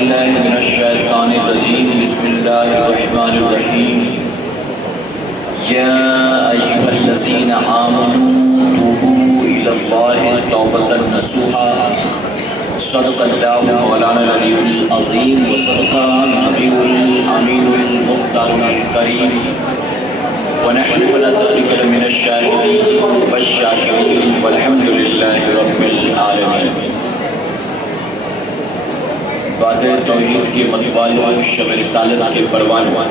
بالله من الشيطان الرجيم بسم الله الرحمن الرحيم يا أيها الذين آمنوا توبوا إلى الله توبة نصوحا صدق الله مولانا العلي العظيم وصدق النبي الأمين المختار الكريم ونحن على ذلك لمن الشاهدين والشاكرين والحمد لله رب العالمين. بات توحید کے متوالوں، شب رسالت کے پروانوں،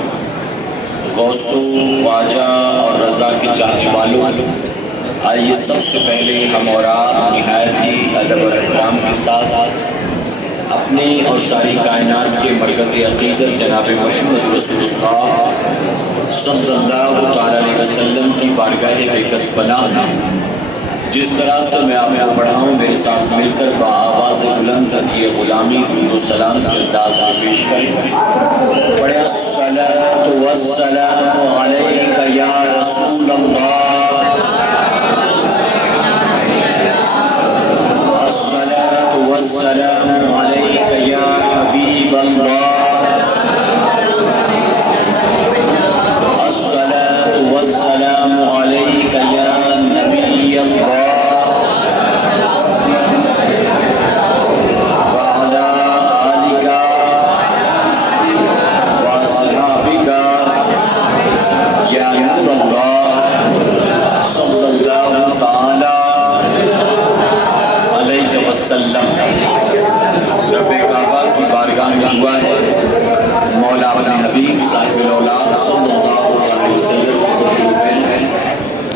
غوث و خواجہ اور رضا کے چاہنے والوں، آئیے سب سے پہلے ہم اور آپ نہایت ہی ادب و احترام کے ساتھ اپنے اور ساری کائنات کے مرکز عقیدت جناب محمد رسول اللہ صلی اللہ علیہ وسلم کی بارگاہ بے کس پناہ جس طرح سے میں آپ کو پڑھاؤں میرے ساتھ مل کر بآواز بلند یہ غلامی درود و سلام کے انداز میں پیش کریں. پڑھیں الصلاۃ والسلام علیک یا رسول اللہ، الصلاۃ والسلام علیک یا حبیب اللہ، الصلاۃ والسلام علیک یا نبی اللہ، رب کعبہ کی بارگاہ میں ہوا ہے مولا اپنے حبیب صاحب الاولاد صلی اللہ علیہ وسلم کے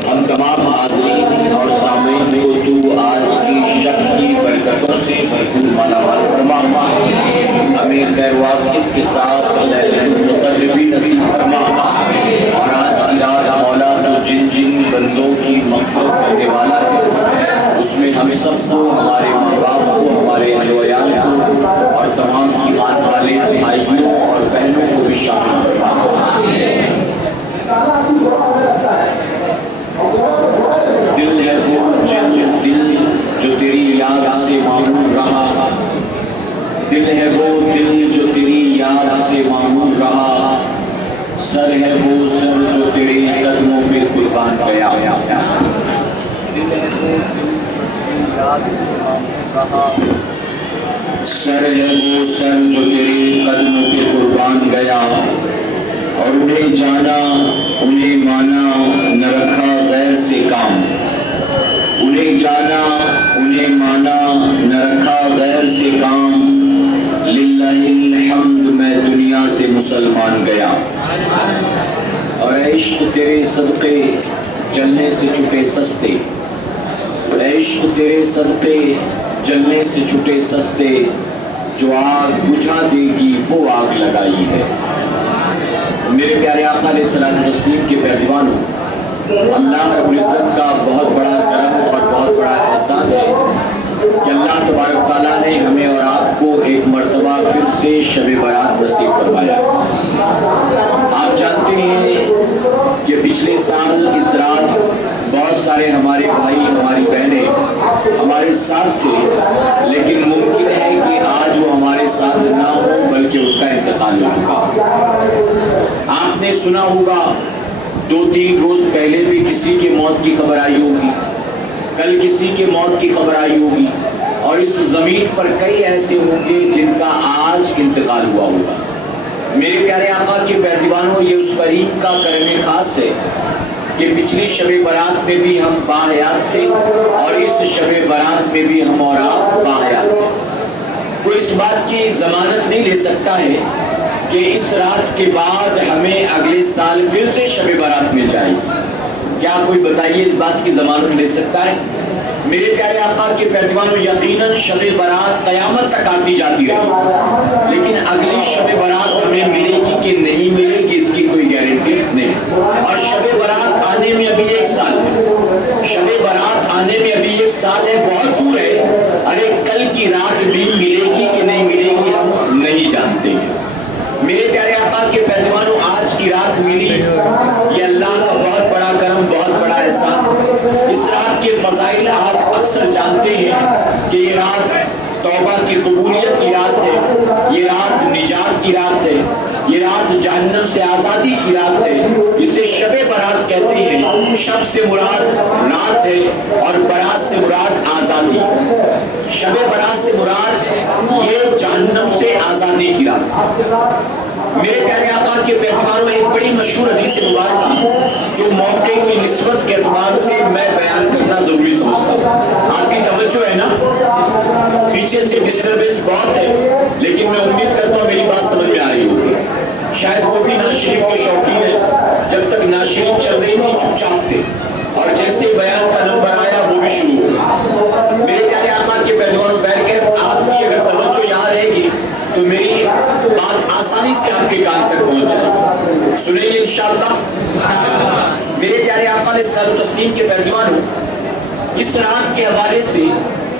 ہم تمام حاضرین اور سامعین کو تو آج کی شب کی برکتوں سے بھرپور مالا مال فرما، ہمیں خیر وعافیت کے ساتھ مقربی نصیب فرما، اور آج کی رات مولا جو جن جن بندوں کی مغفرت کرنے والا ہے اس میں ہم سب کو، ہمارے ماں باپ کو، ہمارے اہل و عیال کو اور تمام ایمان والے بھائیوں اور بہنوں کو بھی شامل فرما. دل ہے وہ دل جو تیری یاد سے معمور رہا، دل ہے وہ دل جو تیری یاد سے معمور رہا، سر ہے وہ سر جو تیرے قدموں پہ قربان گیا، سر ہے وہ سر جو تیرے قدموں پہ قربان گیا، اور انہیں جانا انہیں مانا نہ رکھا غیر سے کام، انہیں جانا انہیں مانا نہ رکھا غیر سے کام، للہ الحمد میں دنیا سے مسلمان گیا. اور عشق تیرے صدقے جلنے سے چھٹے سستے، عشق تیرے صدقے جلنے سے چھٹے سستے، جو آگ بجھا دے گی وہ آگ لگائی ہے. میرے پیارے آقا علیہ السلام تسلیم کے پہلوانوں، اللہ رب العزت کا بہت بڑا کرم اور بہت بڑا احسان ہے کہ اللہ تبارک تعالیٰ نے ہمیں اور آپ کو ایک مرتبہ پھر سے شب برات نصیب فرمایا. آپ جانتے ہیں کہ پچھلے سال اس رات بہت سارے ہمارے بھائی ہماری بہنیں ہمارے ساتھ تھے، لیکن ممکن ہے کہ آج وہ ہمارے ساتھ نہ ہو بلکہ ان کا انتقال ہو چکا. آپ نے سنا ہوگا 2-3 روز پہلے بھی کسی کے موت کی خبر آئی ہوگی، کل کسی کے موت کی خبر آئی ہوگی، اور اس زمین پر کئی ایسے ہوں گے جن کا آج انتقال ہوا ہوگا. میرے پیارے آقا کے پیروانوں، یہ اس کریم کا کرم خاص ہے کہ پچھلی شب برات میں بھی ہم باحیات تھے اور اس شب برات میں بھی ہم اور آپ باحیات تھے. کوئی اس بات کی ضمانت نہیں لے سکتا ہے کہ اس رات کے بعد ہمیں اگلے سال پھر سے شب برات مل جائے. کیا کوئی بتائیے اس بات کی ضمانت لے سکتا ہے؟ میرے پیارے آقا کے پیروانوں، یقیناً شب برات قیامت تک آتی جاتی رہی، لیکن اگلی شب برات ہمیں ملے گی کہ نہیں ملے گی اس کی کوئی گارنٹی نہیں. اور شب برات آنے میں ابھی 1 سال ہے، شب برات آنے میں ابھی 1 سال ہے، بہت دور ہے. ارے کل کی رات بھی ملے گی کہ نہیں ملے گی ہم نہیں جانتے. میرے پیارے آقا کے پیروانوں، آج کی رات ملی، یہ اللہ کا بہت بڑا کرم، بہت بڑا احسان. اس رات کے فضائل آپ اکثر جانتے ہیں کہ یہ رات توبہ کی قبولیت کی رات ہے، یہ رات جہنم سے آزادی کی رات ہے، اسے شب برات کہتے ہیں۔ شب سے مراد رات ہے اور برات سے مراد آزادی۔ شب برات سے مراد یہ جہنم سے آزادی کی رات۔ میرے پیارے آقا کے پیغمبروں ایک بڑی مشہور حدیث مبارکہ جو موقع کی نسبت کے اعتبار سے میں بیان کرنا ضروری سمجھتا ہوں۔ آپ کی توجہ ہے نا؟ پیچھے سے ڈسٹربنس بہت ہے، لیکن میں امید کرتا ہوں میری بات سمجھ میں آ رہی ہوگی۔ شاید وہ بھی نعت شریف کے شوقین ہیں، جب تک نعت شریف چل رہی تھی چپ چاپ تھے، اور جیسے بیان کا نمبر آیا وہ بھی شروع ہو۔ میرے پیارے آقا کے پیغمبروں بہرکیف آپ کی اگر توجہ یہاں رہے گی تو میری بات آسانی سے آپ کے کان تک پہنچ جائے گی۔ سنیں گے انشاءاللہ۔ میرے پیارے آقا علیہ الصلوۃ والتسلیم کے پیغمبروں اس رات کے حوالے سے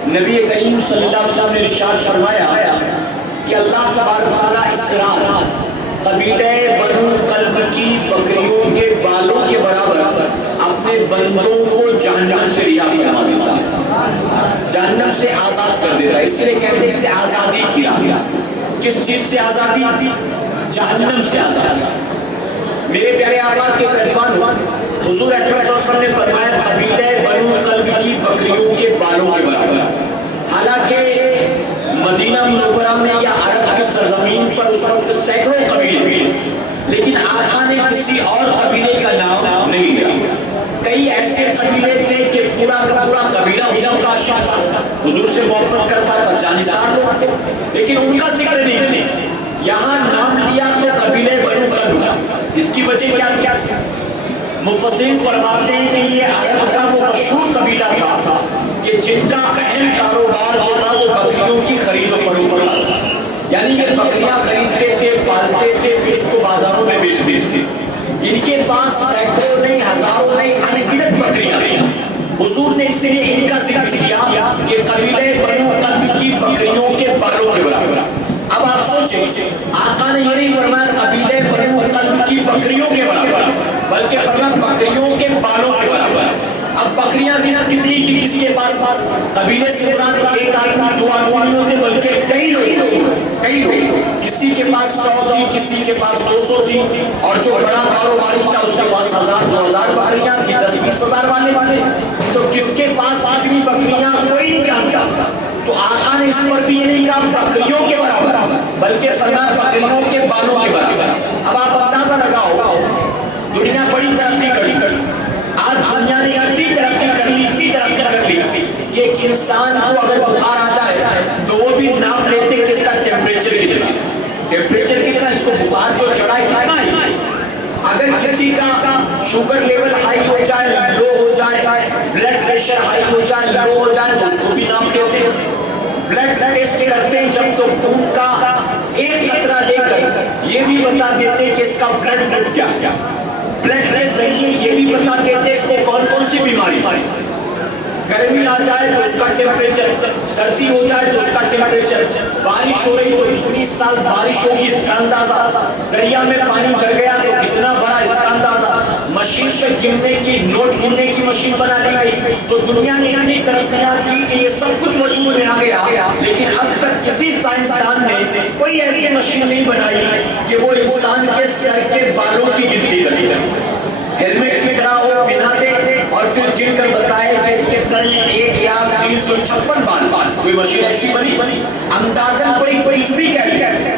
نبی کریم صلی اللہ علیہ وسلم نے ارشاد فرمایا کہ اللہ تبارک و تعالیٰ اس رات قبیلہ بنو کلب کی بکریوں کے بالوں کے برابر اپنے بندوں کو جہنم سے رہا فرما دیتا ہے، جہنم سے آزاد کر دیتا ہے۔ اس لیے کہتے ہیں اسے آزادی کیا۔ کس چیز سے آزادی؟ جہنم سے آزادی۔ میرے پیارے آقا کے پیغمبر حضور اکرم صلی اللہ علیہ وسلم نے فرمایا قبیلہ بنو کلب کی بکریوں کے بالوں کے برابر۔ حالانکہ مدینہ منورہ میں یا عرب کی سرزمین پر اس وقت سینکڑوں قبیلے، لیکن آقا نے کسی اور قبیلے کا نام نہیں لیا۔ کئی ایسے قبیلے تھے کہ پورا کا پورا قبیلہ ان کا عاشق تھا، حضور سے محبت کرتا تھا، جانثار لوگ تھے، لیکن ان کا ذکر نہیں۔ یہاں نام لیا تو قبیلے بنو کلب کا۔ اس کی وجہ کیا تھی؟ مفسرین فرماتے ہیں کہ یہ عرب کا وہ مشہور قبیلہ تھا کہ جن کا اہم کاروبار جو تھا وہ بکریوں کی خرید و فروخت تھا۔ یعنی یہ بکریاں خریدتے تھے، پالتے تھے، پھر اس کو بازاروں میں بیچتے تھے۔ ان کے پاس سینکڑوں نہیں، ہزاروں نہیں، انگنت بکریاں۔ حضور نے اس لیے ان کا ذکر کیا کہ قبیلے بنو کلب کی بکریوں کے بالوں کے برابر۔ اب آپ سوچیں، آقا نے یہ نہیں فرمایا قبیلے بنو کلب کی بکریوں کے برابر، بلکہ فرمایا بکریوں کے بالوں کے برابر۔ اب بکریاں کتنی تھی کس کے پاس؟ قبیلے سے مراد ایک آدمی دو آدمی نہیں ہوتے بلکہ کئی لوگ۔ کسی کے پاس 100 تھی، کسی کے پاس 200 تھی، اور جو بڑا کاروباری تھا اس کے پاس 1000 2000 بکریاں تھی، 10-20 ہزار والے۔ تو کس کے پاس آدمی بکریاں کوئی نہیں جانتا۔ تو آقا نے اس پر بھی یہ نہیں کہا بکریوں کے برابر، بلکہ فرمایا بکریوں کے بالوں کے برابر۔ اب آپ اندازہ لگاؤ، دنیا بڑی ترقی کر چکی، آج دنیا نے اتنی ترقی کر لی کہ ایک انسان کو اگر بخار آ جائے تو وہ بھی ناپ لیتے کہ اس کا ٹیمپریچر کتنا، اس کو بخار جو چڑھا ہے کتنا ہے۔ اگر کسی کا شوگر لیول ہائی ہو جائے، لو ہو جائے، بلڈ پریشر ہائی ہو جائے، لو ہو جائے، تو اس کو بھی ناپ لیتے ہیں۔ بلڈ ٹیسٹ کرتے ہیں جب تو خون کا ایک قطرہ لے کر یہ بھی بتا دیتے کہ اس کا بلڈ گروپ کیا۔ بلڈ کے ذریعے یہ بھی بتا دیتے اس کو کون کون سی بیماری، گرمی آ جائے تو اس کا ٹیمپریچر، سردی ہو جائے تو اس کا ٹیمپریچر، بارش ہو رہی تو کتنی سال بارش ہوگی اس کا اندازہ، دریا میں پانی بھر گیا تو کتنا بڑا اس کا اندازہ۔ مشین پہ گننے کی، نوٹ گننے کی مشین بنا لی گئی۔ تو دنیا نے اتنی ترقیاں کی کہ یہ سب کچھ وجود میں آ گیا، لیکن اب تک کسی سائنسدان نے کوئی ایسی مشین نہیں بنائی کہ وہ انسان کے سر کے بالوں کی گنتی کرے، ہیلمٹ کی طرح وہ پہنا دے اور پھر گن کر بتائے کہ اس کے سر میں 1,356 بال۔ کوئی مشین ایسی بنی؟ اندازن کوئی کچھ بھی کہہ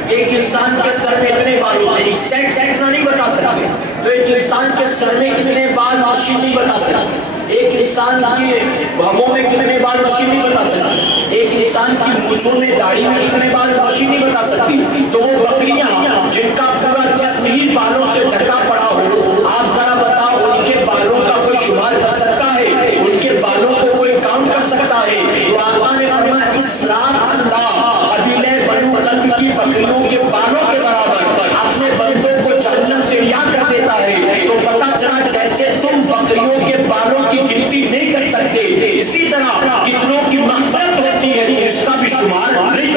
ایک انسان کے سر میں اتنے بال ہوتے ہیں، ایگزیکٹ نہیں بتا سکتے۔ تو ایک انسان کے سر میں کتنے بال مشین نہیں بتا سکتی، ایک انسان کی بھووں میں کتنے بال مشین نہیں بتا سکتی، ایک انسان کی مونچھوں میں داڑھی میں کتنے بال مشین نہیں بتا سکتی۔ تو وہ بکریاں جن کا پورا جسم ہی بالوں سے ڈھکا پڑا ہو، آپ ذرا بتاؤ ان کے بالوں کا کوئی شمار کر سکتا ہے؟ ان کے بالوں کو کوئی کاؤنٹ کر سکتا ہے؟ تو آقا نے فرمایا اس رات اللہ قبیلہ بنو کلب کی بکریوں کے بالوں کے برابر اپنے بندوں کو جہنم سے رہا کر دیتا ہے۔ تو پتہ چلا جیسے تم بکریوں کے بالوں کی گنتی نہیں کر سکتے، اسی طرح کتنوں کی مغفرت ہوتی ہے اس کا بھی شمار نہیں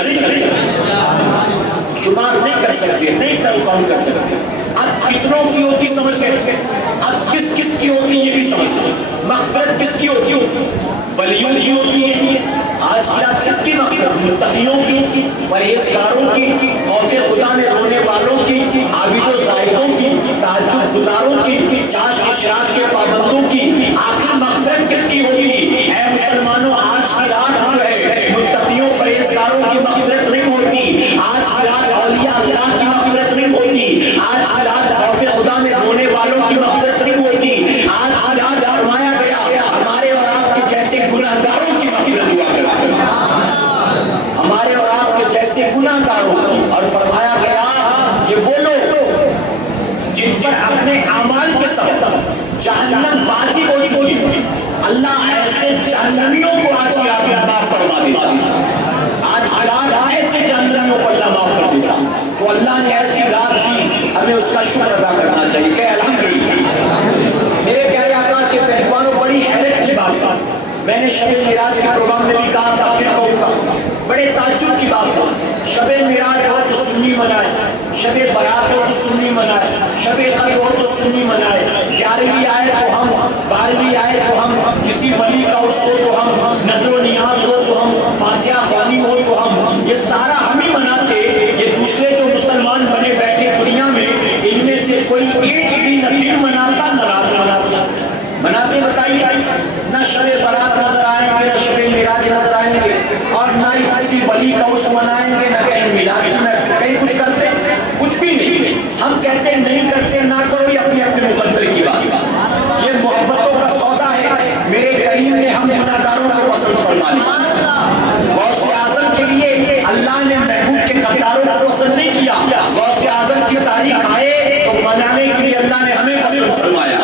کر سکتے، نہیں کاؤنٹ کر سکتے۔ اب کتنوں کی ہوتی سمجھ گئے، اب کس کی ہوتی یہ بھی سمجھ گئے۔ مغفرت کس کی ہوتی؟ ولیوں کی ہوتی ہے۔ آج کی رات کس کی مغفرت؟ متقیوں کی، پرہیزگاروں کی، خوف خدا میں رونے والوں کی، عابد و زاہدوں کی۔ ہمیں اس کا شکر ادا کرنا چاہیے کہ الحمدللہ۔ میرے پیارے آقا کے پہلوانوں، بڑی حیرت کی بات تھا، میں نے شب معراج کے پروگرام میں بھی کہا تھا، پھر کہوں گا، بڑے تعجب کی بات تھا۔ شب معراج ہو تو سنی منائے، شب برات ہو تو سنی منائے، شب قدر ہو تو سنی منائے، 11ویں آئے تو ہم، 12ویں آئے تو ہم، کسی ولی کا عرس ہو تو ہم، نظر و نیاز ہو تو ہم، فاتحہ خوانی ہو تو ہم، یہ سارا ہم ہی مناتے۔ یہ دوسرے جو مسلمان بنے بیٹھے دنیا میں، ان میں سے کوئی ایک بھی نہ دن مناتا نہ رات مناتا۔ مناتے بتائیے، نہ شب برات نظر آئیں گے، نہ شب معراج نظر آئیں گے، اور نہ ہی کسی ولی کا عرس منائیں گے، نہ کہیں میلاد کی محفل، کہیں کچھ کرتے، کچھ بھی نہیں۔ ہم کہتے نہیں کرتے، نہ کرو، یہ اپنے اپنے مقدر کی بات۔ یہ محبتوں کا سودا ہے۔ میرے کریم نے ہم گناہگاروں کو پسند فرما لیا۔ غوث اعظم کے لیے اللہ نے محبوب کے قطاروں کو پسند نہیں کیا۔ غوث اعظم کی تاریخ آئے تو منانے کے لیے اللہ نے ہمیں پسند فرمایا۔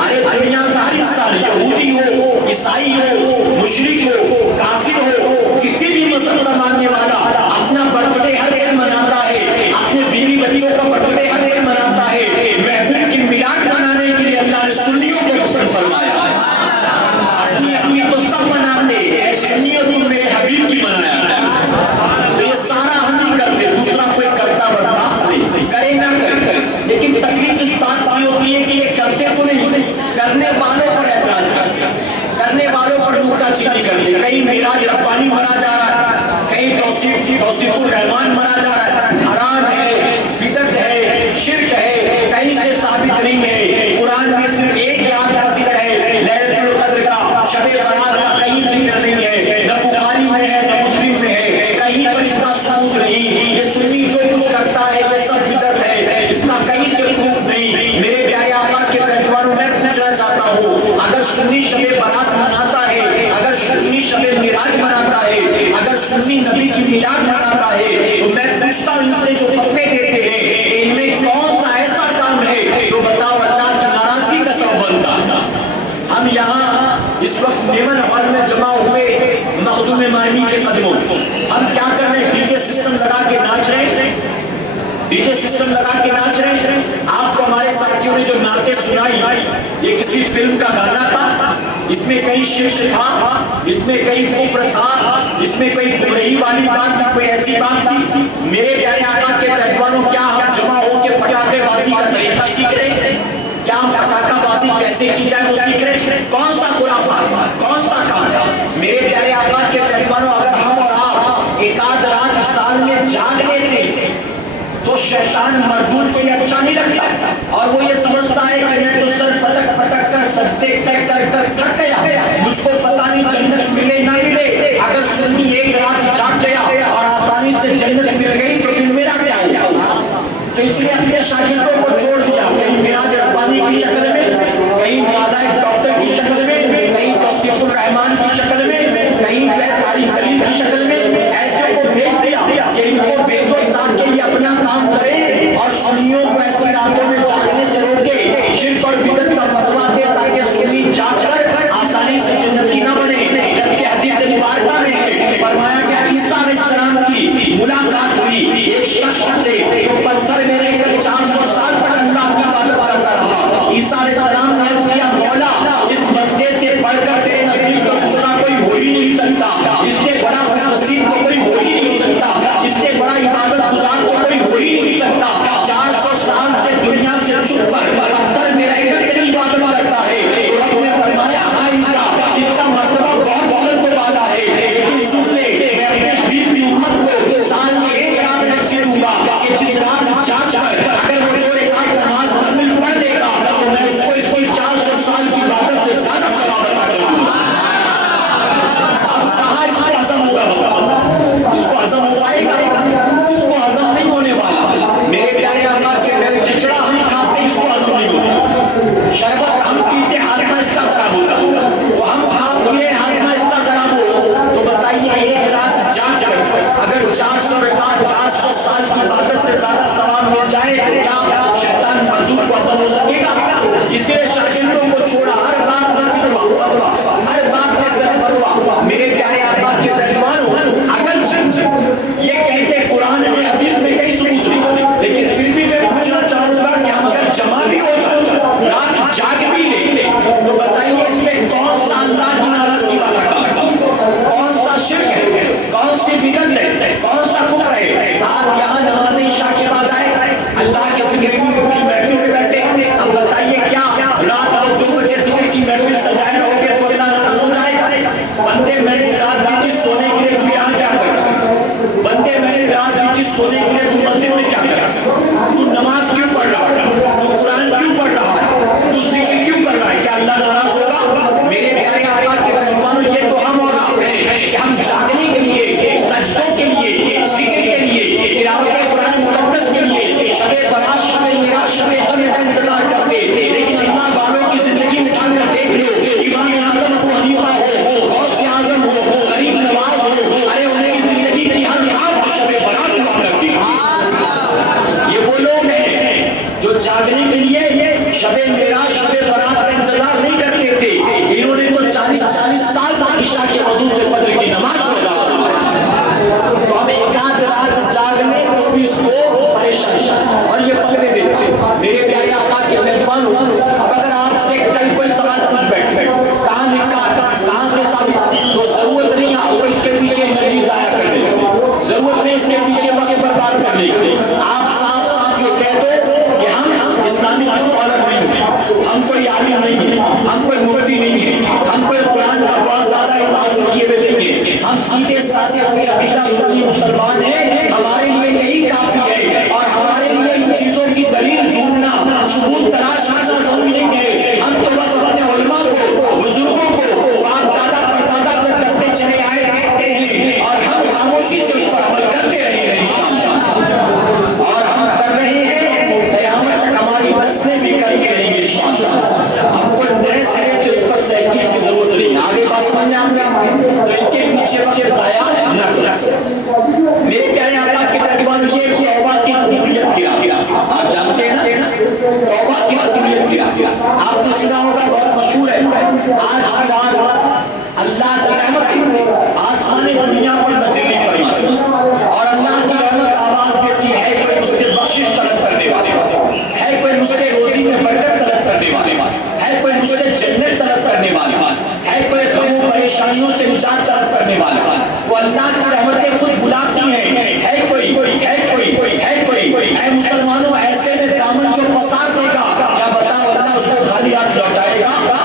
ارے دنیا کا ہر انسان، یہودی ہو، عیسائی ہو، مشرک ہو، کافر ہو، کسی بھی مذہب کا ماننے والا اپنا برتھ ڈے ہر ایک مناتا ہے، اپنے بیوی بچوں کا برتھ ڈے ہر ایک مناتا ہے۔ محبوب کی میلاد منانے کے لیے اللہ نے سنیوں کو پسند فرمایا۔ اپنی اپنی تو سب مناتے، اے سنیوں تم میرے حبیب کی منایا۔ تو یہ سارا ہم ہی کرتے، دوسرا کوئی کرتا برتا نہیں، کرے نہ کرے۔ لیکن تکلیف اس بات کی ہوتی ہے کہ یہ کرتے تو نہیں، کرنے والوں پر اعتراض کرتے، کرنے والوں پر نکتہ چینی کرتے۔ کہیں معراج ربانی مرا جا رہا ہے، کہیں توصیف الرحمان مرا جا رہا ہے، حرام ہے، بدعت ہے، شرک ہے، کہیں سے ثابت نہیں ہے۔ قرآن میں صرف ایک یاد کا ذکر ہے، لیلۃ القدر کا، شب برات کا کہیں ذکر نہیں ہے، نہ بخاری میں ہے نہ مسلم میں ہے، کہیں پر اس کا ثبوت نہیں۔ یہ سنی جو کچھ کرتا ہے یہ سب بدعت ہے، اس کا کہیں سے پروف نہیں۔ میرے پیارے آقا کے پہلوانوں، میں پوچھنا چاہتا ہوں، اگر سنی شب برات مناتا ہے، اگر سنی شب معراج مناتا ہے، اگر سنی نبی کی میلاد مناتا ہے، تو میں پوچھتا ہوں ان سے جو فتوے دیتے ہیں، ان میں کون سا ایسا کام ہے جو بتاؤ اللہ کی ناراضگی کا سبب بنتا؟ ہم یہاں اس وقت میمن ہال میں جمع ہوئے مخدوم مانی کے قدموں، ہم کیا کر رہے ہیں؟ ڈی جے سسٹم لگا کے ناچ رہے ہیں، ڈی جے سسٹم لگا کے ناچ رہے ہیں۔ آپ کو ہمارے ساتھیوں نے جو نعتیں سنائی، یہ کسی فلم کا گانا تھا، اس میں کہیں شرک تھا، اس میں کہیں کفر تھا، اس میں کوئی برہی والی بات تھی، کوئی ایسی بات تھی؟ میرے پیارے آقا کے پہلوانوں، کیا ہم جمع ہو کے پٹاخے بازی کا طریقہ سیکھ رہے ہیں؟ کیا ہم پٹاخہ بازی کیسے کی جائے وہ سیکھ رہے ہیں؟ کون سا خرافات، کون سا کام؟ میرے پیارے آقا کے پہلوانوں، اگر ہم اور آپ ایک آدھ رات سال میں جاگ لیتے تو شیطان مردود کو یہ اچھا نہیں لگتا، اور وہ یہ سمجھتا ہے کہ میں تو سر پٹک پٹک کر سجدے کر کر کر تھک گیا، مجھ کو پتہ نہیں جنت ملے نہ ملے۔ اگر سنی ایک رات جاگ گیا اور آسانی سے جنت مل گئی تو پھر میرا کیا ہوا؟ تو اس لیے اپنے شاگردوں کو چھوڑ دیا، کہیں معراج ربانی کی شکل میں، کہیں مولانا ایک ڈاکٹر کی شکل میں، کہیں توصیف الرحمان کی شکل میں، کہیں جو ہے تاریخ سلیم کی شکل میں، ایسے کو بھیج دیا کہ ان کو بھیجو تاکہ یہ اپنا کام کرے اور سنیوں کو ایسی راتوں میں جاگنے سے روکے، شرک اور بدعت کا فتویٰ دے تاکہ سنی جاگ کر آسانی سے جنتی نہ بنے۔ جبکہ حدیث مبارکہ میں ہے، فرمایا کہ عیسیٰ علیہ السلام کی ملاقات ہوئی ایک شخص سے جو پتھر میں رہ کر 400 سال تک اللہ کی عبادت کرتا رہا۔ عیسیٰ علیہ السلام نے عرض کیا، مولا اس بندے سے بڑھ کر تیرے نزدیک تو دوسرا کوئی ہو ہی نہیں سکتا، اس سے بڑا خوش نصیب تو کوئی ہو ہی نہیں سکتا، اس سے بڑا عبادت گزار تو کوئی ہو ہی نہیں سکتا۔ 400 سال سے دنیا سے چھپ کر پتھر میں رہ کر تیری عبادت کرتا ہے۔ رب نے فرمایا، ہاں عیسیٰ، اس کا مرتبہ بہت بلند و بالا ہے، لیکن سن لے، میں اپنے حبیب کی امت کو سال میں ایک رات ایسی دوں گا کہ جس رات جاگ کر اگر وہ 2 رکعت نماز نفل پڑھ لے گا تو میں اس کو 400 سال کی عبادت سے زیادہ ثواب عطا کروں گا۔ اب کہاں اس کو ہضم ہوگا؟ اس کو ہضم ہو پائے گا؟ اس کو ہضم نہیں ہونے والا۔ میرے پیارے آقا کے پہلے چچڑا ہم کھاتے، اس کو ہضم نہیں ہوتا۔ شربت ہم پیتے، ہاضمہ اس کا خراب ہوتا، وہ ہم پیے، ہاضمہ اس کا خراب ہو۔ تو بتائیے، ایک رات جاگ کر اگر 400 رکعت 400 سال کی عبادت سے زیادہ ثواب مل جائے مسجد میں کیا کر رہا ہے؟ تو نماز کیوں پڑھ رہا ہے؟ تو قرآن کیوں پڑھ رہا ہے؟ تو ذکر کیوں کر رہا ہے؟ کیا اللہ ناراض ہوگا؟ میرے پیارے آقا کے مہمانوں، یہ تو ہم اور آپ ہیں کہ ہم جاگنے کے لیے، سجدوں کے لیے، ذکر کے لیے، تلاوت قرآن مقدس کے لیے شب برات، شب معراج، شب قدر کا انتظار کرتے، لیکن اللہ والوں کی زندگی اٹھا کر دیکھ لو، امام اعظم ابو حنیفہ ہو، غوث اعظم ہو، غریب نواز ہو، ارے ان کی زندگی کی ہر رات شب برات ہوا کرتی تھی۔ یہ وہ لوگ ہیں جو جاگنے کے لیے شب معراج، شب برات کا انتظار نہیں کرتے تھے، انہوں نے تو 40 سال تک عشاء کے وضو سے فجر کی نماز ادا کی۔ تو ہم ایک آدھ رات جاگنے تو بھی اس کو پریشان اور یہ فتوے دیتے ہیں۔ میرے پیارے آقا کے مہمانوں، اب اگر آپ سے کل کوئی سوال پوچھ بیٹھے کہاں لکھا، کہاں سے ثابت، تو ضرورت نہیں آپ کو اس کے پیچھے انرجی ضائع کرنے کی، ضرورت نہیں اس کے پیچھے وقت برباد کرنے کی۔ آپ صاف صاف یہ کہہ دو کہ ہم اسلامی اسکالر نہیں ہیں، ہم کوئی عالم نہیں ہیں، ہم کوئی مفتی نہیں ہیں، ہم کوئی قرآن کا بہت زیادہ حفاظت کیے ہوئے نہیں ہیں، ہم سیدھے سادے عقیدہ سنی مسلمان ہیں، ہمارے لیے یہی کافی ہے، اور ہمارے لیے ان چیزوں کی دلیل ڈھونڈنا، ثبوت تلاش کرنا ضروری نہیں ہے۔ ہم تو بس اپنے علماء کو، بزرگوں کو، باپ دادا پردادا کو کرتے چلے آئے دیکھتے ہیں، اور ہم خاموشی سے اس پر عمل کرتے رہے ہیں انشاءاللہ، اور ہم کر رہے ہیں، قیامت تک ہماری نسلیں بھی کرتے رہیں گے انشاءاللہ۔ ہم کو نئے سرے سے اس پر تحقیق کی ضرورت نہیں۔ آگے بات سمجھ آ رہی ہے تو ان کے پیچھے وقت ضائع نہ کریں۔ میرے پیارے آقا کے ترجمان یہ توبہ کی قبولیت کیا، آپ جانتے ہیں نا توبہ کی قبولیت کیا، آپ نے سنا ہوگا، بہت مشہور ہے۔ آج کی رات اللہ کی رحمت آسمان دنیا پر نازل فرمائی، اور اللہ کی رحمت آواز دیتی ہے کوئی مجھ سے بخشش طلب کرنے والے ہے، کوئی مجھ سے روزی میں برکت طلب کرنے والے ہے، کوئی مجھ سے جنت طلب کرنے والے ہے، کوئی غم و پریشانیوں سے نجات طلب کرنے والا، وہ اللہ کی رحمتیں خود بلاتی ہیں، ہے کوئی ہے کوئی ہے کوئی، اے مسلمانوں ایسے میں دامن جو پسار دے گا، کیا بتاؤ اللہ اس کو خالی ہاتھ لوٹائے گا؟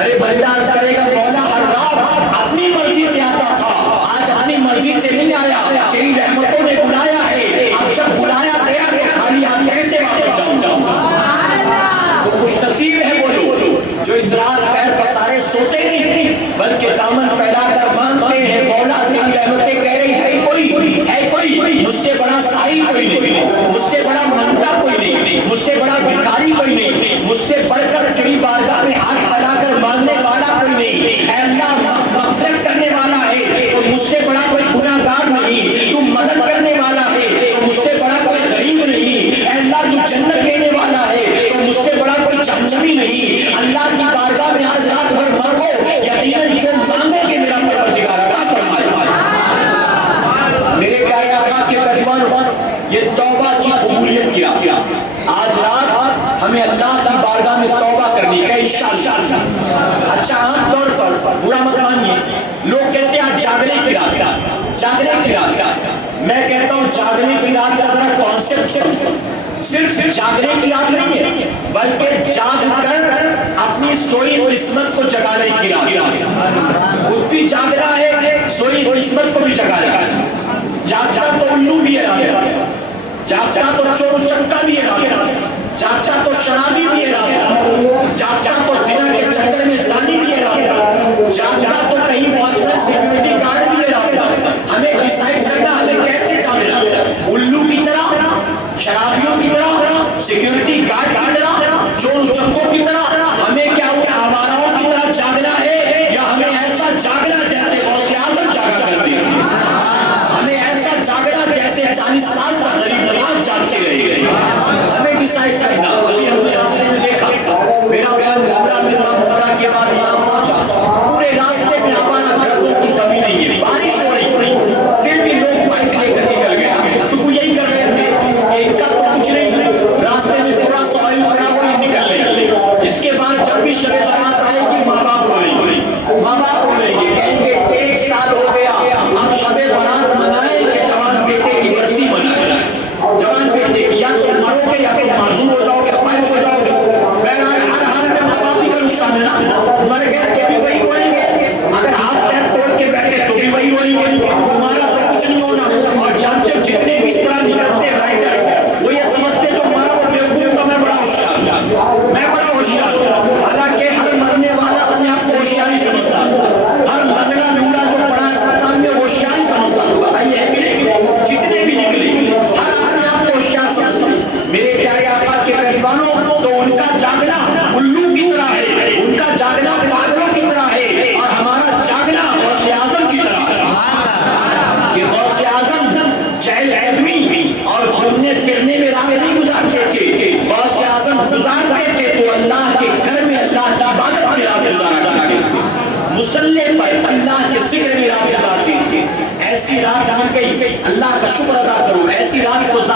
ارے بندہ عرض کرے گا مولا ہر رات اپنی مرضی سے آتا تھا، آج اپنی مرضی سے نہیں آیا، تیری رحمتوں نے بلایا ہے، اب جب بلایا گیا تو خالی ہاتھ کیسے واپس جاؤں؟ تو خوش نصیب ہے وہ لوگ جو اس رات خیر پسارے سوتے نہیں، بلکہ دامن پھیلا کر مانگتے ہیں مولا تیری رحمتیں کہہ رہی ہے کوئی، مجھ سے بڑا سائی کوئی نہیں، مجھ سے بڑا منتا کوئی نہیں، مجھ سے بڑا بھکاری کوئی نہیں، مجھ سے بڑھ کر تیری بارگاہ میں ہاتھ پھیلا کر مانگنے والا کوئی نہیں، اے اللہ مغفرت کرنے والا ہے تو مجھ سے بڑا کوئی گناہگار نہیں، تو مدد کرنے والا ہے تو مجھ سے بڑا کوئی غریب نہیں، اے اللہ تو جنت دینے والا ہے تو مجھ سے بڑا کوئی جہنمی نہیں، اللہ کی بارگاہ میں آج رات بھر مانگو، یقیناً جو مانگو گے میرا پروردگار عطا فرمائے۔ میرے پیارے آقا کے پہلوانوں، یہ توبہ کی قبولیت کیا، آج رات ہمیں اللہ کی بارگاہ میں توبہ کرنی ہے انشاءاللہ۔ اچھا عام طور پر برا مت مانیے، لوگ کہتے ہیں جاگنے کی رات، جاگنے کی رات، میں کہتا ہوں جاگنے کی رات کا ذرا کانسیپٹ سمجھو، صرف جاگنے کی رات نہیں ہے بلکہ جاگ کر اپنی سوئی قسمت کو جگانے کی رات، خود بھی جاگ رہا ہے، سوئی قسمت کو بھی جگا رہا ہے، جاگتا تو الو بھی ہے، جاگتا تو چور چکا بھی ہے، جاگتا تو شرابی بھی ہے، جاگتا تو زنا کے چکر میں زانی بھی ہے، جاگتا تو کہیں واچمین سیکیورٹی گارڈ بھی ہے۔ ہمیں ڈیسائیڈ کرنا ہمیں کیسے جاگنا، الو کی طرح، شرابیوں کی طرح، سیکیورٹی گارڈ کی طرح، چور چکوں کی طرح، ہمیں کیا آواراؤں کی طرح جاگنا ہے، یا ہمیں ایسا جاگنا جیسے غوث اعظم جاگا کرتے ہیں، ہمیں ایسا جاگنا جیسے 40 سال کا غریب نواز جاگتے رہے گئے، ہمیں ڈیسائیڈ کرنا۔ ہم نے راستے میں دیکھا، میرا بیان عمرہ میں تھا، عمرہ کے بعد یہاں پہنچا، پورے راستے میں ہمارا گھروں کی کمی نہیں ہے، بارش ہو رہی تھی، پھر بھی لوگ بائک لے کر نکل گئے، تو وہ یہی کر رہے تھے، ایک کا تو کچھ نہیں، راستے میں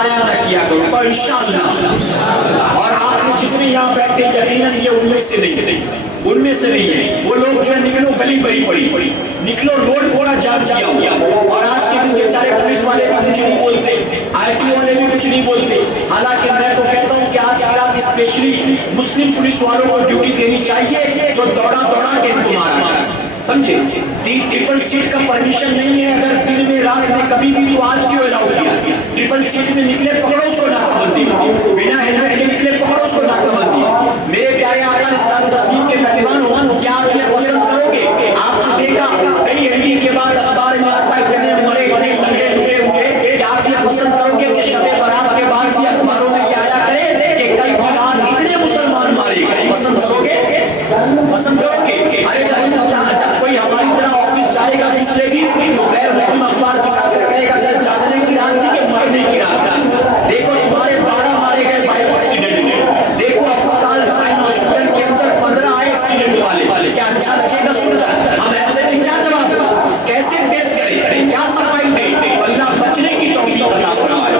ضائع نہ کیا کرو تو انشاءاللہ. اور آپ نے جتنے یہاں بیٹھے یقیناً یہ ان میں سے نہیں ہے. وہ لوگ جو ہے نکلو گلی بری پڑی نکلو روڈ پورا جام کیا ہوا. اور آج کے دن بیچارے پولیس والے بھی کچھ نہیں بولتے, آئی ٹی والے بھی کچھ نہیں بولتے. حالانکہ میں تو کہتا ہوں کہ آج کی رات اسپیشلی مسلم پولیس والوں کو ڈیوٹی دینی چاہیے جو دوڑا کے تمہارا سمجھے. ٹرپل سیٹ کا پرمیشن نہیں ہے اگر دن میں رات میں کبھی بھی تو آج کیوں الاؤ کیا. ٹرپل سیٹ سے نکلے پکڑو اس کو ناکہ بندی, بنا ہیلمٹ کے نکلے پکڑو اس کو ناکہ بندی. میرے پیارے آقا اسلام تسلیم کے پہلوان ہو, کیا آپ یہ پسند کرو گے؟ آپ نے دیکھا کئی ہنڈی کے بعد اخبار میں آتا ہے اتنے مرے اتنے لنگڑے ٹوٹے ہوئے. کیا آپ یہ پسند کرو گے کہ شب برات کے بعد بھی اخباروں میں یہ آیا کرے کہ کل کی رات اتنے مسلمان مارے گئے؟ پسند کرو گے؟ ارے جب کوئی ہماری طرح آفس جائے گا دوسرے دن تو غیر مسلم اخبار دکھا کر کہے گا کہ جاگنے کی رات تھی کہ مرنے کی رات تھی. دیکھو تمہارے 12 مارے گئے بائک ایکسیڈنٹ میں. دیکھو اسپتال سائن ہاسپٹل کے اندر 15 آئے ایکسیڈنٹ والے. کیا اچھا لگے گا سن کر؟ ہم ایسے میں کیا جواب دیں, کیسے فیس کریں, کیا صفائی دیں؟ اللہ بچنے کی توفیق عطا فرمائے.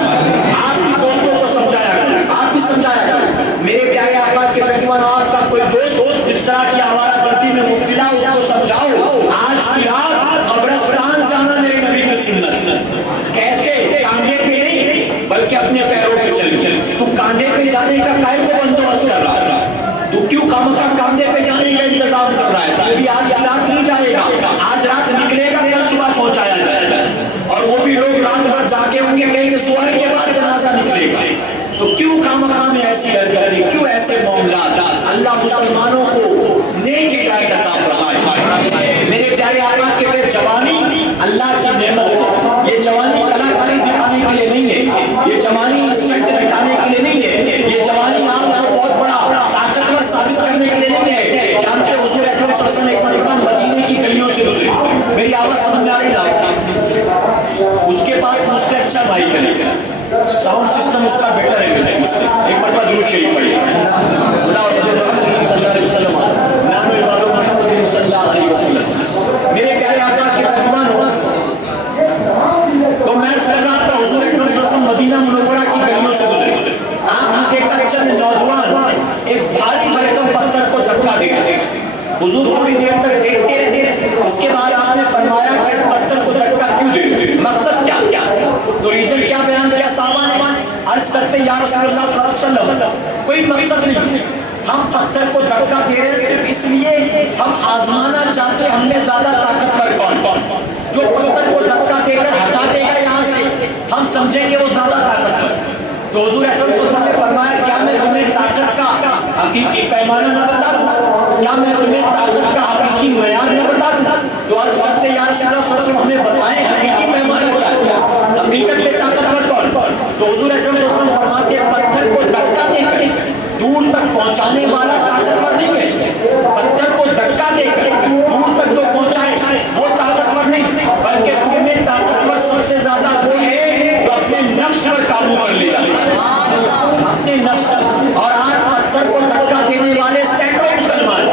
آپ بھی دوستوں کو سمجھایا کریں, آپ بھی سمجھایا کریں. میرے پیارے آقا کے پہلوان, آپ کا کوئی دوست اس طرح کی آوارہ گردی میں مبتلا اس کو سمجھاؤ آج کی رات قبرستان جانا میرے نبی کی سنت. کیسے؟ کاندھے پہ نہیں بلکہ اپنے پیروں پہ چل. تو کاندھے پہ جانے کا کائے کو بندوبست کر رہا ہے, تو کیوں کاندھے پہ جانے کا انتظام کر رہا ہے؟ ابھی آج کی رات نہیں جائے گا, آج رات نکلے گا کل صبح پہنچایا جائے گا. اور وہ بھی لوگ رات بھر جا کے ہوں گے کہیں گے ظہر کے بعد جنازہ نکلے گا. تو کیوں خامخواہ میں ایسی حرکتیں, کیوں ایسے معاملات؟ اللہ مسلمانوں کو نیک ہدایت عطا فرمائے. میرے پیارے آقا کے پہ جوانی اللہ کی نعمت ہے. یہ جوانی کلاکاری دکھانے کے لیے نہیں ہے, یہ جوانی اسٹنٹ دکھانے کے لیے نہیں ہے, یہ جوانی آپ کو بہت بڑا طاقتور ثابت کرنے کے لیے نہیں ہے. جانتے حضور اکرم صلی اللہ علیہ وسلم ایک مرتبہ مدینے کی گلیوں سے گزرے. میری آواز سمجھ آ رہی ہے؟ اس کے پاس مجھ سے اچھا بھائی ہے, ساؤنڈ سسٹم اس کا بیٹر ہے مجھ سے. ایک مرتبہ درود شریف پڑھیے. صلی اللہ علیہ وسلم نام معلوم محمد صلی اللہ علیہ وسلم. میرے پیارے آقا کے مہمان ہوا تو میں سرکار کا حضور اکرم صلی اللہ علیہ وسلم مدینہ منورہ کی گلیوں سے گزرے. آپ نے دیکھا چند نوجوان ایک بھاری بھرکم پتھر کو دھکا دے گئے. حضور تھوڑی دیر تک دیکھتے رہے. اس کے بعد آپ نے فرمایا کہ اس پتھر کو دھکا کیوں دے رہے, مقصد کیا؟ تو ریزن کیا بیان کیا صحابہ نے؟ عرض کرتے یا رسول اللہ صلی اللہ علیہ وسلم کوئی مقصد نہیں, ہم پتھر کو دھکا دے رہے ہیں صرف اس لیے ہم آزمانا چاہتے ہم نے زیادہ طاقتور کون جو پتھر کو دھکا دے کر ہٹا دے گا یہاں سے ہم سمجھیں گے وہ زیادہ طاقتور. تو حضور اکرم صلی اللہ علیہ وسلم نے فرمایا کیا میں تمہیں طاقت کا حقیقی پیمانہ نہ بتا دوں, کیا میں تمہیں طاقت کا حقیقی معیار نہ بتا دوں؟ تو عرض کرتے یا رسول اللہ صلی اللہ علیہ وسلم ہمیں بتائیں حقیقی پیمانہ کیا, حقیقت میں طاقتور کون؟ تو حضور اکرم صلی اللہ علیہ وسلم فرماتے ہیں پتھر کو دھکا دے کر دور تک پہنچانے والا طاقتور نہیں ہے. پتھر کو دھکا دے کر دور تک تو پہنچائے وہ طاقتور نہیں, بلکہ تم میں طاقتور سب سے زیادہ وہ ہے جو اپنے نفس پر قابو کر لیا, اپنے نفس. اور آج پتھر کو دھکا دینے والے سینکڑوں مسلمان,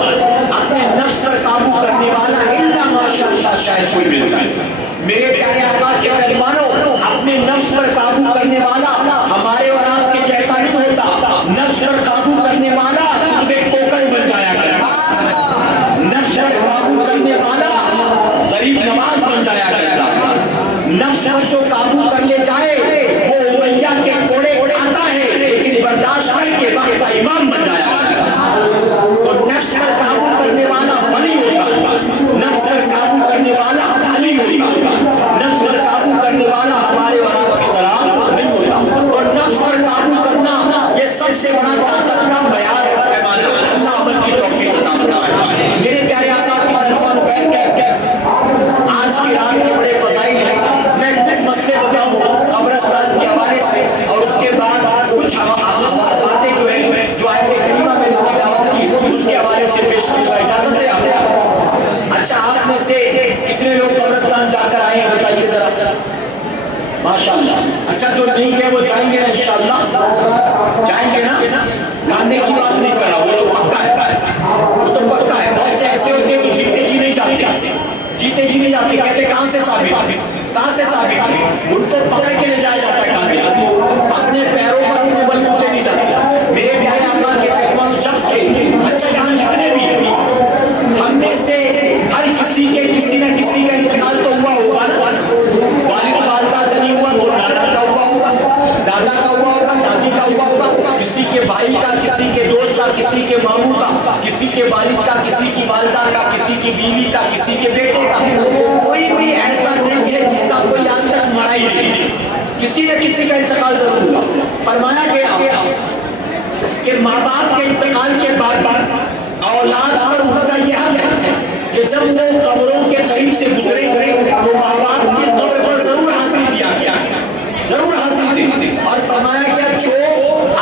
اپنے نفس پر قابو کرنے والا الا ماشاءاللہ شاید کوئی ملتا ہے. میرے پیارے آقا کے مہمانوں, اپنے نفس پر قابو کرنے والا ہمارے اور آپ کے جیسا نہیں ہوتا. نفس پر قابو کرنے والا تمہیں کوکر بن جایا کرتا, نفس پر قابو کرنے والا غریب نواز بن جایا کرتا. نفس پر جو قابو کر لے جائے وہ امیہ کے کوڑے کھاتا ہے لیکن برداشت کر کے وقت کا امام بن جایا کرتا. تو نفس پر قابو کرنے والا ولی ہوتا, نفس پر قابو کرنے والا علی ہوتا, نفس پر قابو کرنے والا ہمارے اور آپ کی طرح نہیں ہوتا. اور نفس پر قابو کرنا یہ سب سے بڑا طاقت کا معیار ہے. اللہ عمل کی توفیق عطا فرمائے. میرے پیارے آقا کی مہمان آج کی رات کے بڑے فضائل ہیں. میں کچھ مسئلے بتاؤں قبرستان کے حوالے سے اور اس کے بعد کچھ باتیں جو ہیں جو آیت کریمہ میں نے تلاوت کی اس کے حوالے سے پیش کرنے کا اجازت ہے آپ. اچھا آپ میں سے کتنے لوگ قبرستان جا کر آئے ہیں بتائیے ذرا. ماشاءاللہ. اچھا جو نہیں گئے وہ جائیں گے نا انشاءاللہ, جائیں گے نا. گاندھی کی بات نہیں کر رہا, وہ تو پکا ہے, وہ تو پکا ہے. بہت سے ایسے ہوتے ہیں جو جیتے جی نہیں جاتے, جیتے جی نہیں جاتے, کہتے کہاں سے ثابت, کہاں سے ثابت, ان کو پکڑ کے لے جایا جاتا ہے کامیاب. اپنے کسی کے ماموں کا، کسی کے والد کا، کسی کی والدہ کا، کسی کی بیوی کا، کسی کے بیٹے کا، کوئی بھی ایسا نہیں ہے جس کا کوئی آج تک مرا ہی نہیں، کسی نہ کسی کا انتقال ضرور ہوا۔ فرمایا گیا کہ ماں باپ کے انتقال کے بعد اولاد پر ان کا یہ حق ہے کہ جب وہ قبروں کے قریب سے گزرے تو ماں باپ کی قبر پر ضرور حاضری دیا گیا، ضرور حاضری دے، اور فرمایا گیا جو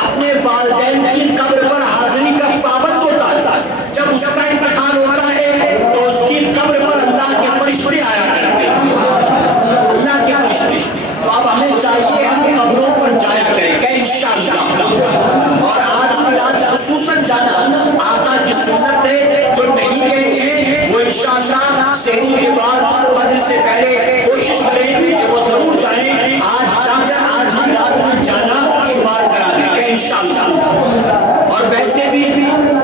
اپنے والدین کی قبر پر حاضری کا پابند ہوتا ہے جب اس کا انتقال ہوتا ہے تو اس کی قبر پر اللہ کے فرشتے آیا کرتے ہیں، اللہ کے فرشتے۔ تو اب ہمیں چاہیے ہم قبروں پر جایا کریں کہ انشاءاللہ، اور آج کی رات خصوصاً جانا آقا کی سنت ہے، جو نہیں گئے ہیں وہ انشاءاللہ سحری کے بعد فجر سے پہلے کوشش کریں کہ وہ ضرور جائیں، آج جا کر آج ہی رات میں جانا شمار کرا دیں کہ انشاءاللہ۔ اور ویسے بھی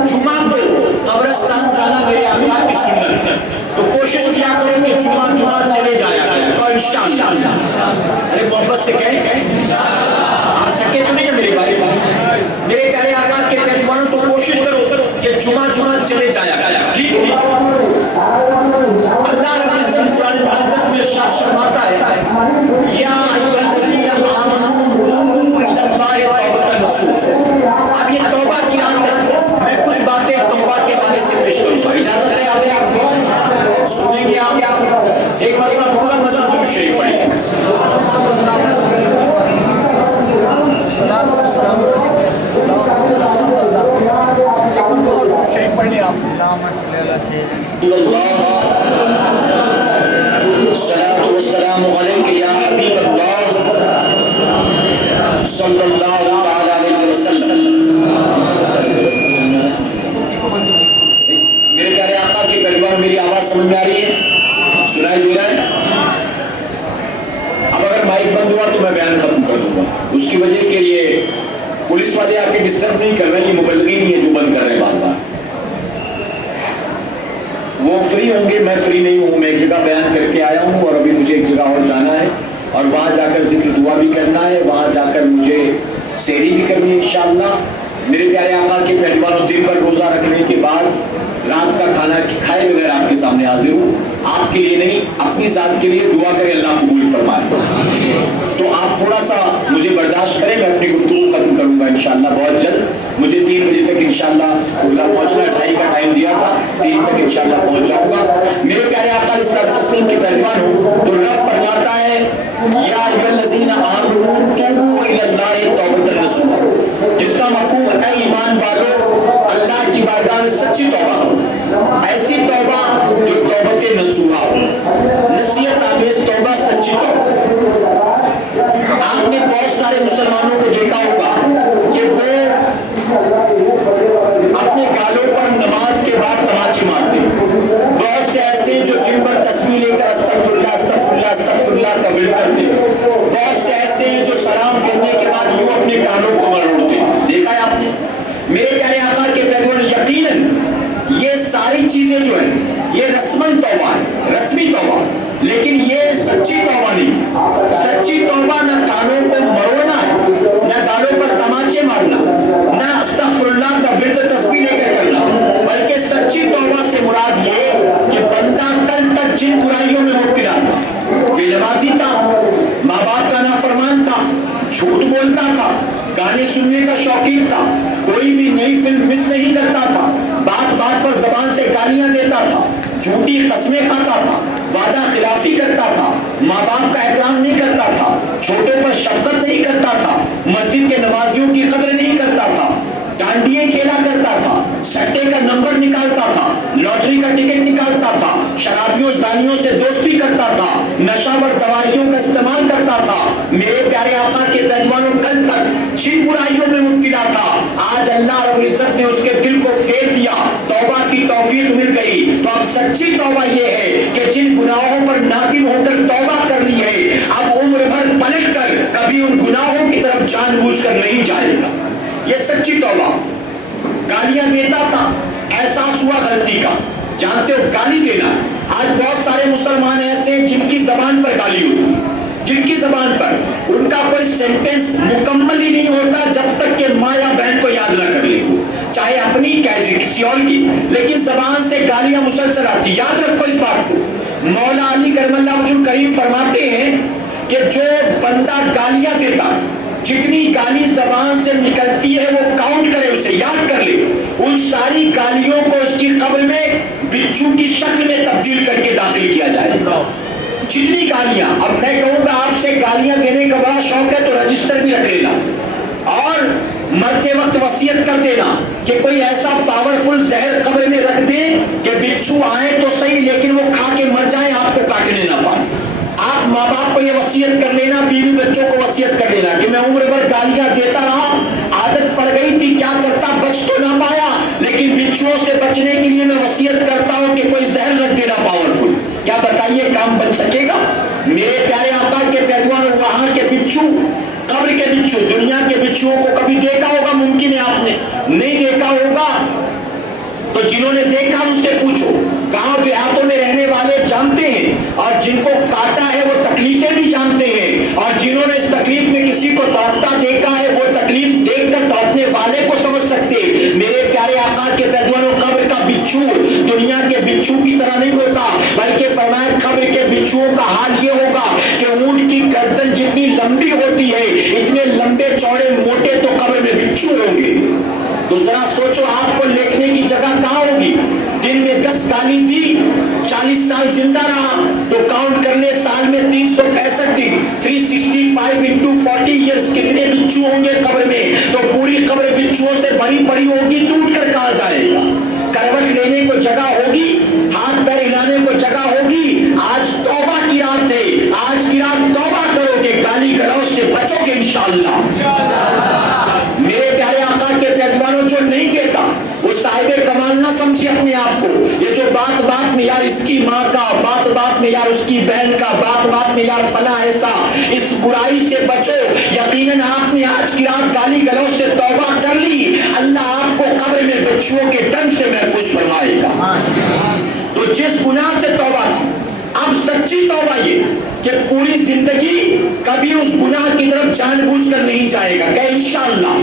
جمعہ کو قبرستان جانا میرے آقا کی سنت ہے، تو کوشش کیا کریں کہ جمعہ چلے جایا کریں تو انشاءاللہ۔ ارے محبت سے کہیں آپ تھکے تو نہیں ہیں میرے بھائی، میرے پیارے آقا کے پیغمبروں تو کوشش کرو کہ جمعہ چلے جایا کریں، ٹھیک ہے؟ اللہ رب العزت قرآن مقدس میں ارشاد فرماتا ہے یا ایھا الذین آمنوا توبوا الی اللہ توبۃ نصوحا۔ اب یہ توبہ کی آیت میں کچھ باتیں توبہ کے بارے سے پیش کروں گا، اجازت ہے آپ سنیں گے؟ آپ ایک مرتبہ پورا مجمع درود شریف پڑھیں۔ السلام علیکم شریف پڑھ لیں آپ۔ الصلاۃ والسلام علیک یا حبیب اللہ صلی اللہ علیہ وسلم۔ میرے پیارے آقا کے پیغمبر، میری آواز سمجھ میں آ رہی ہے؟ سنائی دے رہا ہے؟ اب اگر مائک بند ہوا تو میں بیان ختم کر دوں گا، اس کی وجہ کے لیے پولیس والے آپ کے ڈسٹرب نہیں کر رہے، یہ مبلغین ہی ہیں جو بند کر رہے ہیں بار بار۔ وہ فری ہوں گے، میں فری نہیں ہوں، میں ایک جگہ بیان کر کے آیا ہوں اور ابھی مجھے ایک جگہ اور جانا ہے، اور وہاں جا کر ذکر دعا بھی کرنا ہے، وہاں جا کر مجھے سحری بھی کرنی ہے انشاءاللہ۔ میرے پیارے آقا کے پہلوانوں، دن بھر روزہ رکھنے کے بعد رات کا کھانا کھائے بغیر آپ کے سامنے حاضر ہوں، آپ کے لیے نہیں اپنی ذات کے لیے دعا کریں اللہ قبول فرمائے۔ تو آپ تھوڑا سا مجھے برداشت کریں، میں اپنی گفتگو ختم کروں گا انشاءاللہ بہت جلد۔ مجھے 3 بجے تک انشاءاللہ اللہ پہنچنا، 2:30 کا ٹائم دیا تھا، 3 تک انشاءاللہ پہنچ جاؤں گا۔ میرے پیارے آقا علیہ الصلوۃ والسلام کے پہلوان ہوں تو رب فرماتا ہے یا ایھا الذین آمنوا توبوا الی اللہ توبۃ نصوحا، جس کا مفہوم ہے ایمان والو اللہ کی بارگاہ میں سچی توبہ کرو، ایسی توبہ جو توبۃ نصوحا ہو، نصیحت آمیز توبہ، سچی توبہ۔ آپ نے بہت سارے مسلمانوں کو دیکھا ہوگا کہ وہ اپنے گالوں پر نماز کے بعد تماچے مارتے ہیں، بہت سے ایسے جو جن پر تسبیح لے کر استغفر اللہ استغفر اللہ استغفر اللہ کا ورد کرتے ہیں، بہت سے ایسے ہیں جو سلام پھیرنے کے بعد یوں اپنے گالوں کو مروڑتے ہیں، دیکھا ہے آپ نے؟ میرے پیارے آقا کے پیغمبر، یقیناً یہ ساری چیزیں جو ہیں یہ رسمن توبہ ہے، رسمی توبہ، لیکن یہ سچی توبہ نہیں۔ سچی توبہ نہ کانوں کو مروڑنا ہے، نہ گالوں پر تماچے مارنا، نہ استغفر اللہ کا ورد تسبیح لے کر کرنا، بلکہ سچی توبہ سے مراد یہ کہ بندہ کل تک جن برائیوں میں مبتلا تھا، بے نمازی تھا، ماں باپ کا نافرمان تھا، جھوٹ بولتا تھا، گانے سننے کا شوقین تھا، کوئی بھی نئی فلم مس نہیں کرتا تھا، بات بات پر زبان سے گالیاں دیتا تھا، جھوٹی قسمیں کھاتا تھا، وعدہ خلافی کرتا تھا، ماں باپ کا احترام نہیں کرتا تھا، چھوٹوں پر شفقت نہیں کرتا تھا، مسجد کے نمازیوں کی قدر نہیں کرتا تھا، ڈانڈیے کھیلا کرتا تھا، سٹے کا نمبر نکالتا تھا، لاٹری کا ٹکٹ نکالتا تھا، شرابیوں زانیوں سے دوستی کرتا تھا، نشاور دوائیوں کا استعمال کرتا تھا۔ میرے پیارے آقا کے پیغمبروں کل تک جن برائیوں میں مبتلا تھا، آج اللہ رب العزت نے اس کے دل کو پھیر دیا، توبہ کی توفیق مل گئی۔ تو اب سچی توبہ یہ ہے کہ جن گناہوں پر نادم ہو کر توبہ کر لی ہے، اب عمر بھر پلٹ کر کبھی ان گناہوں کی طرف جان بوجھ کر نہیں جائے گا، یہ سچی توبہ۔ گالیاں دیتا تھا، احساس ہوا غلطی کا، جانتے ہو گالی دینا، آج بہت سارے مسلمان ایسے ہیں جن کی زبان پر گالی ہوتی، جن کی زبان پر ان کا کوئی سینٹنس مکمل ہی نہیں ہوتا جب تک کہ ماں یا بہن کو یاد نہ کر لے، چاہے چاہے اپنی کہہ کسی اور کی، لیکن زبان سے گالیاں مسلسل آتی. یاد رکھو اس بات کو. مولا علی کرم اللہ وجہ الکریم فرماتے ہیں کہ جو بندہ گالیاں دیتا، جتنی گالی زبان سے نکلتی ہے وہ کاؤنٹ کرے، اسے یاد کر لے، ان ساری گالیوں کو اس کی قبر میں بچھو کی شکل میں تبدیل کر کے داخل کیا جائے گا. جتنی گالیاں، اب میں کہوں گا آپ سے گالیاں دینے کا بڑا شوق ہے تو رجسٹر بھی رکھ لینا اور مرتے وقت وصیت کر دینا کہ کوئی ایسا پاورفل زہر قبر میں رکھ دے کہ بچھو آئے تو صحیح لیکن وہ کھا کے مر جائے، آپ کو کاٹنے نہ پائے. آپ ماں باپ کو یہ وصیت کر لینا، بیوی بچوں کو وصیت کر لینا کہ میں عمر بھر گالیاں دیتا رہا، عادت پڑ گئی تھی، کیا کرتا، بچ تو نہ پایا، لیکن بچھوؤں سے بچنے کے لیے میں وصیت کرتا ہوں کہ کوئی زہر رکھ دینا پاورفل. کیا بتائیے کام بن سکے گا؟ میرے پیارے آقا کے پیروان، وہاں کے بچھو، قبر کے بچھو، دنیا کے بچھوؤں کو کبھی دیکھا ہوگا؟ ممکن ہے آپ نے نہیں دیکھا ہوگا، تو جنہوں نے دیکھا ان سے پوچھو. گاؤں دیہاتوں میں رہنے والے جانتے ہیں، اور جن کو کاٹا ہے وہ تکلیفیں بھی جانتے ہیں، اور جنہوں نے اس تکلیف میں کسی کو تڑپتا دیکھا ہے وہ تکلیف دیکھ کر تڑپنے والے کو سمجھ سکتے. میرے پیارے آقا کے پیروانوں، قبر کا بچھو دنیا کے بچھو کی طرح نہیں ہوتا، بلکہ فرمایا قبر کے بچھوؤں کا حال یہ ہوگا کہ اونٹ کی گردن جتنی لمبی ہوتی ہے اتنے لمبے چوڑے موٹے تو قبر میں بچھو ہوں گے. تو ذرا سوچو آپ کو لیٹنے کی جگہ کہاں ہوگی؟ دن میں 10 گالی دی، 40 سال زندہ رہا تو کاؤنٹ کر لے، سال میں 365 دن، 365 into 40 years کتنے بچھو ہوں گے قبر میں؟ تو پوری قبر بچھوؤں سے بڑی پڑی ہوگی، ٹوٹ کر کہاں جائے گا؟ کروٹ لینے کو جگہ ہوگی، ہاتھ پیر ہلانے کو جگہ ہوگی. آج توبہ کی رات ہے، آج کی رات توبہ کرو گے، گالی گلوچ سے بچو گے انشاءاللہ. میرے پیارے آقا کے پیروانوں، جو نہیں دیتا وہ صاحب کمال نہ سمجھے اپنے آپ کو. یہ جو بات بات میں یار اس کی ماں کا، بات بات میں یار اس کی بہن کا، بات بات میں یار فلاں ایسا، اس برائی سے بچو. یقیناً آپ نے آج کی رات گالی گلوچ سے توبہ کر لی، اللہ آپ کو قبر میں بچھوؤں کے ڈنگ سے محفوظ فرمائے گا. تو جس گناہ سے توبہ کی، اب سچی توبہ یہ کہ پوری زندگی کبھی اس گناہ کی طرف جان بوجھ کر نہیں جائے گا. کہ انشاءاللہ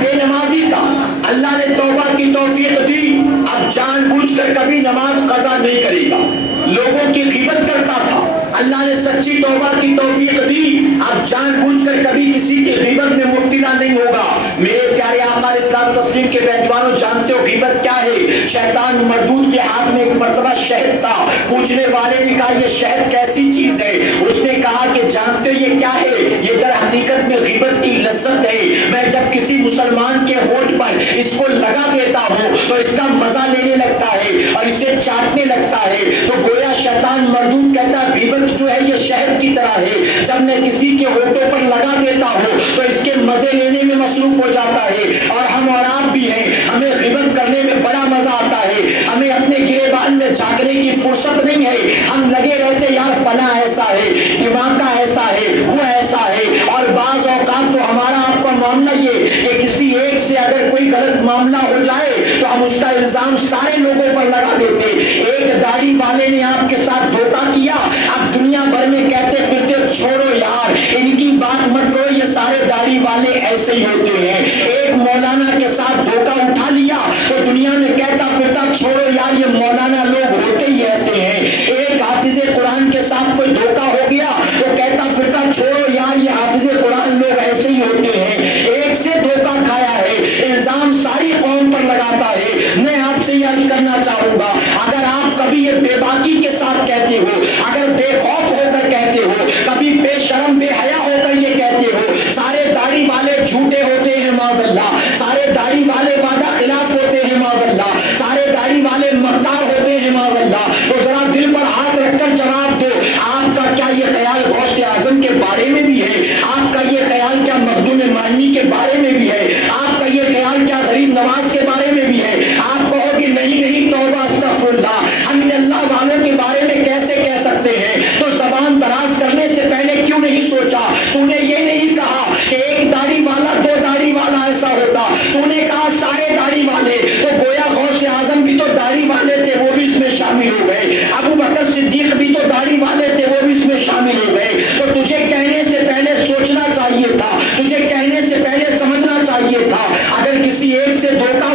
بے نمازی تھا، اللہ نے توبہ کی توفیق دی، اب جان بوجھ کر کبھی نماز قضا نہیں کرے گا. لوگوں کی غیبت کرتا تھا، اللہ نے سچی توبہ کی توفیق دی، اب جان بوجھ کر کبھی کسی کی غیبت میں مبتلا نہیں ہوگا. میرے پیارے آقا اسلام تسلیم کے بیٹوانوں، جانتے ہو غیبت کیا ہے؟ شیطان مردود کے ہاتھ میں ایک مرتبہ شہد تھا، پوچھنے والے نے کہا یہ شہد کیسی چیز ہے؟ اس نے کہا کہ جانتے ہو یہ کیا ہے؟ یہ در حقیقت میں غیبت کی لذت ہے. میں جب کسی مسلمان کے ہونٹ پر اس کو لگا دیتا ہوں تو اس کا مزہ لینے لگتا ہے اور اسے چاٹنے لگتا ہے. تو گویا شیطان مردود کہتا ہے غیبت جو ہے یہ شہد کی طرح ہے، جب میں کسی کے ہونٹوں پر لگا دیتا ہوں تو اس کے مزے لینے میں مصروف ہو جاتا ہے. اور ہم اور آپ بھی ہیں، ہمیں غیبت کرنے میں بڑا مزہ آتا ہے، ہمیں اپنے گریبان میں جھانکنے کی فرصت نہیں ہے، ہم لگے رہتے یار فلاں ایسا ہے، دماغ کا ایسا ہے، وہ ایسا ہے. اور بعض اوقات تو ہمارا آپ کا معاملہ یہ کہ کسی ایک سے اگر کوئی غلط معاملہ ہو جائے تو ہم اس کا الزام سارے لوگوں پر لگا دیتے. ایک داڑھی والے نے آپ کے ساتھ دھوکہ کیا، اب دنیا بھر میں کہتے پھرتے چھوڑو یار ان کی بات مت کرو، یہ سارے داڑھی والے ایسے ہی ہوتے ہیں. ایک مولانا کے ساتھ دھوکہ اٹھا لیا تو دنیا میں کہتا پھرتا چھوڑو یار یہ مولانا لوگ ہوتے ہی ایسے ہیں. ایک حافظ قرآن کے ساتھ کوئی دھوکہ ہو گیا تو کہتا پھرتا چھوڑو یار یہ حافظ قرآن لوگ ایسے ہی ہوتے ہیں. ایک سے دھوکہ کھایا ہے، الزام ساری قوم پر لگاتا ہے. میں آپ سے یہ عرض کرنا چاہوں گا، اگر آپ کبھی یہ بے باکی کے ساتھ کہتے ہو، اگر بے خوف ہو کر کہتے ہو، کبھی بے شرم بے حیا ہو کر یہ کہتے ہو سارے داڑھی والے جھوٹے ہوتے ہیں معاذ اللہ، سارے داڑھی والے وعدہ خلاف ہوتے ہیں معاذ اللہ، سارے داڑھی والے مکار ہوتے ہیں معاذ اللہ، تو ذرا دل پر ہاتھ رکھ کر جواب دو، آپ کا کیا یہ خیال غوث اعظم کے بارے میں بھی ہے؟ آپ کا یہ خیال کیا مخدوم معنی کے بارے میں بھی ہے؟ آپ کا یہ خیال کیا غریب نواز کے بارے میں بھی ہے؟ آپ کہو گے نہیں نہیں توبہ استغفر اللہ، ہم نے اللہ والوں کے بارے میں کیسے کہہ سکتے ہیں؟ تو زبان دراز کرنے سے پہلے کیوں نہیں سوچا؟ تو نے یہ نہیں کہا کہ ایک داڑھی والا دو داڑھی والا ایسا ہوتا، تو نے کہا سارے داڑھی والے، تو گویا غوث اعظم بھی تو داڑھی والے تھے، وہ بھی اس میں شامل ہو گئے. ابو بکر صدیق بھی تو داڑھی والے تھے، وہ بھی اس میں شامل ہو گئے. تو تجھے کہنے سے پہلے سوچنا چاہیے تھا، تجھے کہنے سے پہلے سمجھنا چاہیے تھا. اگر کسی ایک سے دھوکہ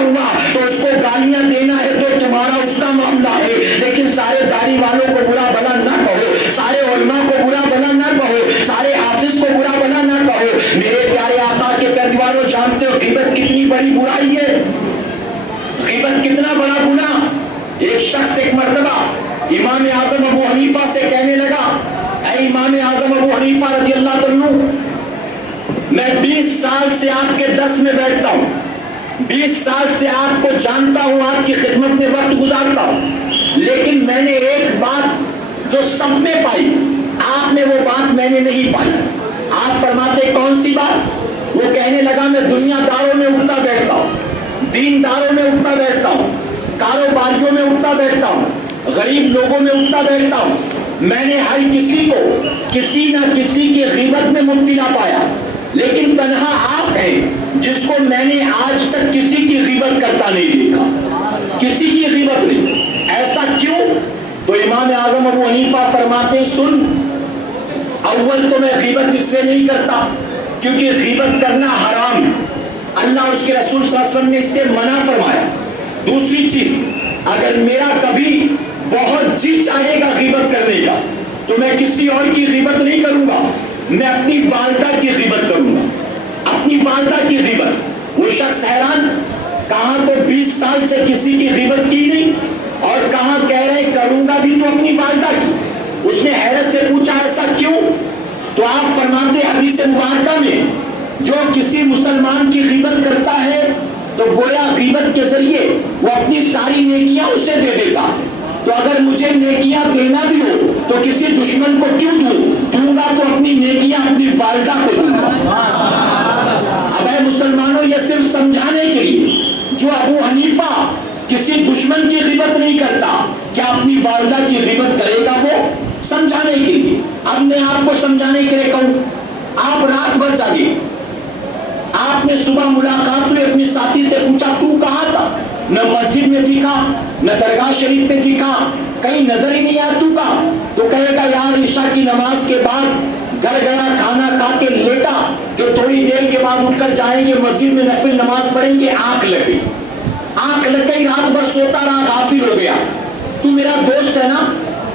آقا کے پیروانوں جانتے ہو غیبت کتنی بڑی برائی ہے، غیبت کتنا بڑا گناہ۔ ایک شخص ایک مرتبہ امام اعظم ابو حنیفہ سے کہنے لگا، اے امام اعظم ابو حنیفہ رضی اللہ عنہ، میں 20 سال سے آپ کے درس میں بیٹھتا ہوں، 20 سال سے آپ کو جانتا ہوں، آپ کی خدمت میں وقت گزارتا ہوں، لیکن میں نے ایک بات جو سب میں پائی، آپ نے وہ بات میں نے نہیں پائی۔ آپ فرماتے کون سی بات؟ وہ کہنے لگا میں دنیا داروں میں اٹھتا بیٹھتا ہوں، دین داروں میں اٹھتا بیٹھتا ہوں، کاروباریوں میں اٹھتا بیٹھتا ہوں، غریب لوگوں میں اٹھتا بیٹھتا ہوں، میں نے ہر کسی کو کسی نہ کسی کی غیبت میں مبتلا پایا، لیکن تنہا آپ ہیں جس کو میں نے آج تک کسی کی غیبت کرتا نہیں دیکھا، کسی کی غیبت نہیں۔ ایسا کیوں؟ تو امام اعظم ابو حنیفہ فرماتے ہیں، سن، اول تو میں غیبت اس لیے نہیں کرتا کیونکہ غیبت کرنا حرام، اللہ اس کے رسول صلی اللہ علیہ وسلم نے اس سے منع فرمایا۔ دوسری چیز، اگر میرا کبھی بہت جی چاہے گا غیبت کرنے کا تو میں کسی اور کی غیبت نہیں کروں گا، میں اپنی والدہ کی غیبت کروں گا، اپنی والدہ کی غیبت۔ وہ شخص حیران، کہاں تو 20 سال سے کسی کی غیبت کی نہیں اور کہاں کہہ رہے کروں گا بھی تو اپنی والدہ کی۔ اس نے حیرت سے پوچھا ایسا کیوں؟ تو آپ فرماتے حدیث مبارکہ میں جو کسی مسلمان کی غیبت کرتا ہے تو گویا غیبت کے ذریعے وہ اپنی ساری نیکیاں اسے دے دیتا، تو اگر مجھے نیکیاں دینا بھی ہو تو کسی دشمن کو کیوں دوں گا تو اپنی نیکیاں اپنی والدہ کو دوں گا۔ اب اے مسلمانوں، یہ صرف سمجھانے کے لیے جو ابو حنیفہ کسی دشمن کی غیبت نہیں کرتا، کیا اپنی والدہ کی غیبت کرے گا؟ وہ سمجھانے کے لیے۔ اب میں آپ کو سمجھانے کے لیے کہوں، آپ رات بھر جاگے، آپ نے صبح ملاقات ہوئی، اپنی ساتھی سے پوچھا تو کہاں تھا؟ نہ مسجد میں دکھا، نہ درگاہ شریف میں دکھا، کہیں نظر ہی نہیں آیا تو کا؟ تو کہے گا یار عشاء کی نماز کے بعد گھر گیا، کھانا کھا کے لیٹا کہ تھوڑی دیر کے بعد اٹھ کر جائیں گے مسجد میں نفل نماز پڑھیں گے، آنکھ لگ گئی، آنکھ لگ گئی، رات بھر سوتا رہا، غافل ہو گیا۔ تو میرا دوست ہے نا،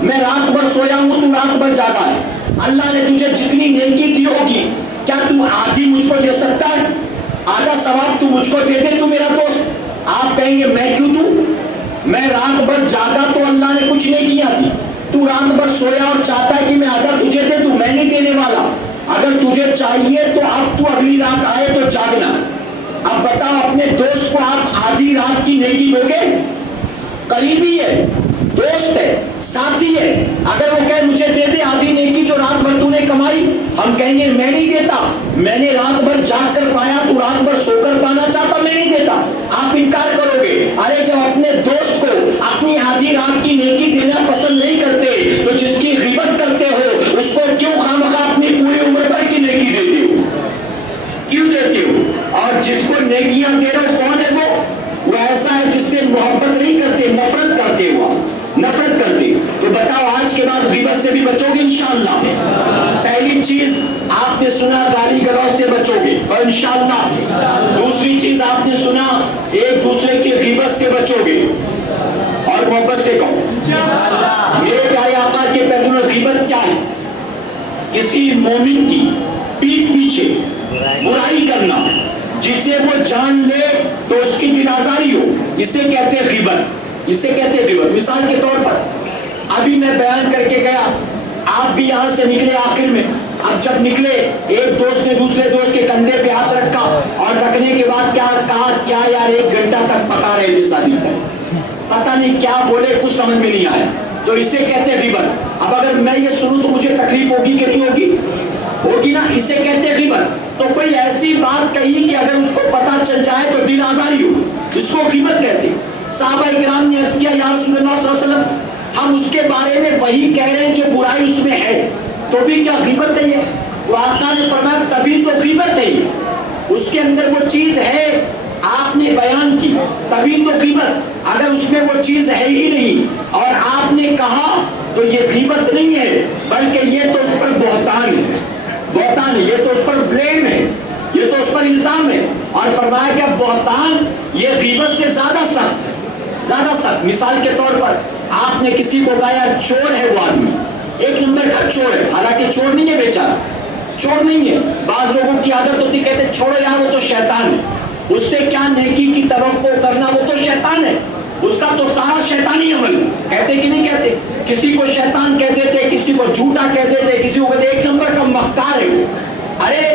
میں رات بھر سویا ہوں، تو رات بھر جاگا ہے، اللہ نے تجھے جتنی نیکی دی ہوگی کیا تو آدھی مجھ کو دے سکتا ہے؟ آدھا ثواب تو مجھ کو دے دے، تو میرا دوست۔ آپ کہیں گے میں کیوں دوں؟ میں رات بھر جاگا تو اللہ نے کچھ نہیں کیا دی، تو رات بھر سویا اور چاہتا ہے کہ میں آدھا تجھے دے دوں، میں نہیں دینے والا۔ اگر تجھے چاہیے تو اب تو اگلی رات آئے تو جاگنا۔ اب بتاؤ اپنے دوست کو آپ آدھی رات کی نیکی دو گے؟ قریبی ہے، دوست ہے، ساتھی ہے، اگر وہ کہے مجھے دے دے آدھی نیکی جو رات بھر تو نے کمائی، ہم کہیں گے میں نہیں دیتا، میں نے رات بھر جاگ کر پایا، تو رات بھر سو کر پانا چاہتا، میں نہیں دیتا۔ آپ انکار کرو گے۔ ارے جب اپنے دوست کو اپنی آدھی رات کی نیکی دینا پسند نہیں کرتے تو جس کی غیبت کرتے ہو اس کو کیوں خواہ اپنی پوری عمر بھر کی نیکی دیتے ہو؟ کیوں دیتے ہو؟ اور جس کو نیکیاں دے رہے کون ہے وہ ایسا ہے جس سے محبت نہیں کرتے، نفرت کرتے ہو، نفرت کرتے۔ تو بتاؤ آج کے بعد غیبت سے بھی بچو گے انشاءاللہ؟ پہلی چیز آپ نے سنا گالی گلوچ سے بچو گے اور انشاءاللہ۔ دوسری چیز آپ نے سنا ایک دوسرے کی غیبت سے بچو گے اور محبت سے کہو میرے پیارے آقا کے پیغمبر میں غیبت کیا ہے؟ کسی مومن کی پیٹھ پیچھے برائی کرنا، جسے وہ جان لے تو اس کی دل آزاری ہو، اسے کہتے ہیں غیبت، اسے کہتے ہیں غیبت۔ مثال کے طور پر ابھی میں بیان کر کے گیا، آپ بھی یہاں سے نکلے آخر میں، اب جب نکلے ایک دوست نے دوسرے دوست کے کندھے پہ ہاتھ رکھا اور رکھنے کے بعد کیا کہا، کیا یار 1 گھنٹہ تک پکا رہے تھے شادی پر، پتہ نہیں کیا بولے، کچھ سمجھ میں نہیں آیا، تو اسے کہتے ہیں غیبت۔ اب اگر میں یہ سنوں تو مجھے تکلیف ہوگی کہ نہیں ہوگی؟ ہوگی نا، اسے کہتے ہیں غیبت۔ تو کوئی ایسی بات کہی کہ اگر اس کو پتہ چل جائے تو دل آزاری ہو، اس کو غیبت کہتے ہیں۔ صحابہ کرام نے عرض کیا یا رسول اللہ صلی اللہ علیہ وسلم، ہم اس کے بارے میں وہی کہہ رہے ہیں جو برائی اس میں ہے، تو بھی کیا غیبت ہے یہ؟ آقا نے فرمایا تبھی تو غیبت ہے، اس کے اندر وہ چیز ہے آپ نے بیان کی، تبھی تو غیبت۔ اگر اس میں وہ چیز ہے ہی نہیں اور آپ نے کہا تو یہ غیبت نہیں ہے، بلکہ یہ تو اس پر بہتان ہے، بہتان ہے، یہ تو اس پر بلیم ہے، یہ تو اس پر الزام ہے۔ اور فرمایا کہ بہتان یہ غیبت سے زیادہ سخت، زیادہ سخت۔ مثال کے طور پر آپ نے کسی کو کہا یار چور ہے وہ آدمی، 1 نمبر کا چور ہے، حالانکہ چور نہیں ہے بیچارہ، چور نہیں ہے۔ بعض لوگوں کی عادت ہوتی کہتے چھوڑو تو شیطان ہے. اس سے کیا نیکی کی توقع کرنا, وہ تو شیطان ہے. اس کا تو سارا شیطانی عمل. کہتے کہ نہیں کہتے, کسی کو شیطان کہہ دیتے, کسی کو جھوٹا کہہ دیتے, کسی کو کہتے ایک نمبر کا مکار ہے وہ. ارے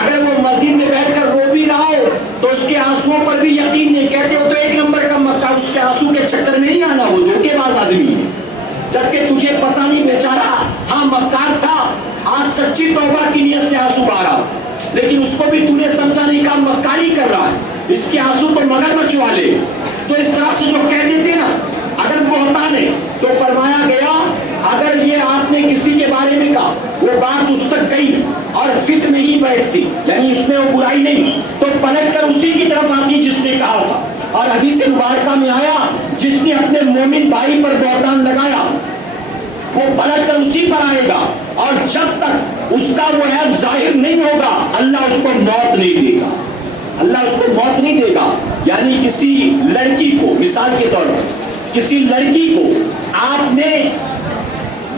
اگر وہ مسجد میں بیٹھ کر رو بھی رہا ہو تو اس کے آنسوؤں پر بھی یقین نہیں, کہتے ہو تو ایک نمبر کا مکار. اس کے آنسو کے چکر میں نہیں آنا, وہ دھوکے باز آدمی ہے. جبکہ تجھے پتہ نہیں بیچارہ ہاں مکار تھا, آج سچی توبہ کی نیت سے آنسو بہا رہا, لیکن اس کو بھی تو نے سمجھا نہیں, کہا مکاری کر رہا ہے, اس کے آنسو تو مگرمچھ والے. تو اس طرح سے جو کہہ دیتے نا, اگر بہتان ہے تو فرمایا گیا اگر یہ آپ نے کسی کے بارے میں کہا, وہ بات اس تک گئی اور فٹ نہیں بیٹھتی, یعنی اس میں وہ برائی نہیں, تو پلٹ کر اسی کی طرف آتی جس نے کہا تھا. اور حدیث مبارکہ میں آیا جس نے اپنے مومن بھائی پر بہتان لگایا وہ پلٹ کر اسی پر آئے گا, اور جب تک اس کا وہ عیب ظاہر نہیں ہوگا اللہ اس کو موت نہیں دے گا. اللہ اس کو موت نہیں دے گا. یعنی کسی لڑکی کو, مثال کے طور پر کسی لڑکی کو آپ نے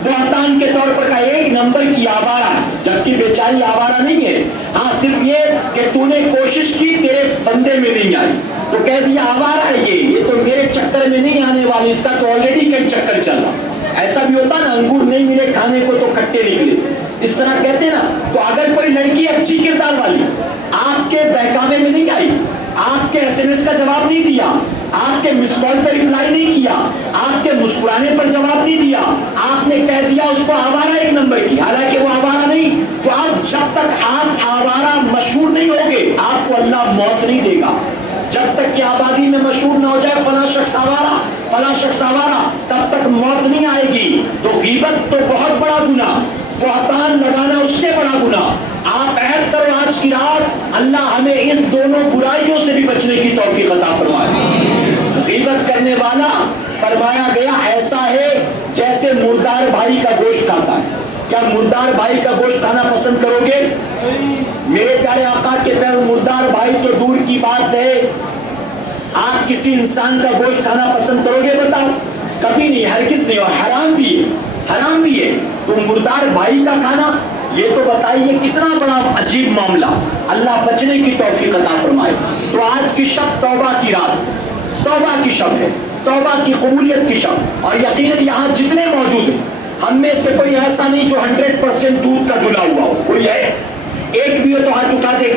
بہتان کے طور پر کہا ایک نمبر کی آوارہ, جبکہ بیچاری آوارہ نہیں ہے, ہاں صرف یہ کہ تو نے کوشش کی تیرے فندے میں نہیں آئی تو کہہ دیا آوارہ ہے یہ تو میرے چکر میں نہیں آنے والی, اس کا تو آلریڈی کئی چکر چل رہا. ایسا بھی ہوتا نا, انگور نہیں ملے کھانے کو تو کھٹے نکلے, اس طرح کہتے نا. تو اگر کوئی لڑکی اچھی کردار والی آپ کے بہکاوے میں نہیں آئی, آپ کے ایس ایم ایس کا جواب نہیں دیا, آپ کے مس کال پر ریپلائی نہیں کیا, آپ کے مسکرانے پر جواب نہیں دیا, آپ نے کہہ دیا اس کو آوارہ ایک نمبر کی, حالانکہ وہ آوارہ نہیں, تو آپ جب تک آپ آوارہ مشہور نہیں ہوگے آپ کو اللہ موت نہیں دے گا. جب تک کہ آبادی میں مشہور نہ ہو جائے فلاں شخص آوارہ, فلاں شخص آوارہ, تب تک موت نہیں آئے گی. تو غیبت تو بہت بڑا گناہ, بہتان لگانا اس سے بڑا گناہ. آپ عہد کرو آج کی رات اللہ ہمیں ان دونوں برائیوں سے بھی بچنے کی توفیق عطا فرمائے. غیبت کرنے والا فرمایا گیا ایسا ہے جیسے مردار بھائی کا گوشت کھاتا ہے. کیا مردار بھائی کا گوشت کھانا پسند کرو گے؟ میرے پیارے آقا کے پیارے, مردار بھائی تو دور کی بات ہے, آپ کسی انسان کا گوشت کھانا پسند کرو گے؟ بتاؤ, کبھی نہیں, ہرگز نہیں, اور حرام بھی ہے, حرام بھی ہے. تو مردار بھائی کا کھانا, یہ تو بتائیے کتنا بڑا عجیب معاملہ. اللہ بچنے کی توفیق عطا فرمائے. تو آج کی شب توبہ کی رات, توبہ کی شب ہے, توبہ کی قبولیت کی شب, اور یقیناً یہاں جتنے موجود ہیں ہم میں سے کوئی ایسا نہیں جو 100% دودھ کا دھلا ہوا ہو. کوئی ہے ایک بھی ہو تو ہاتھ اٹھا دے.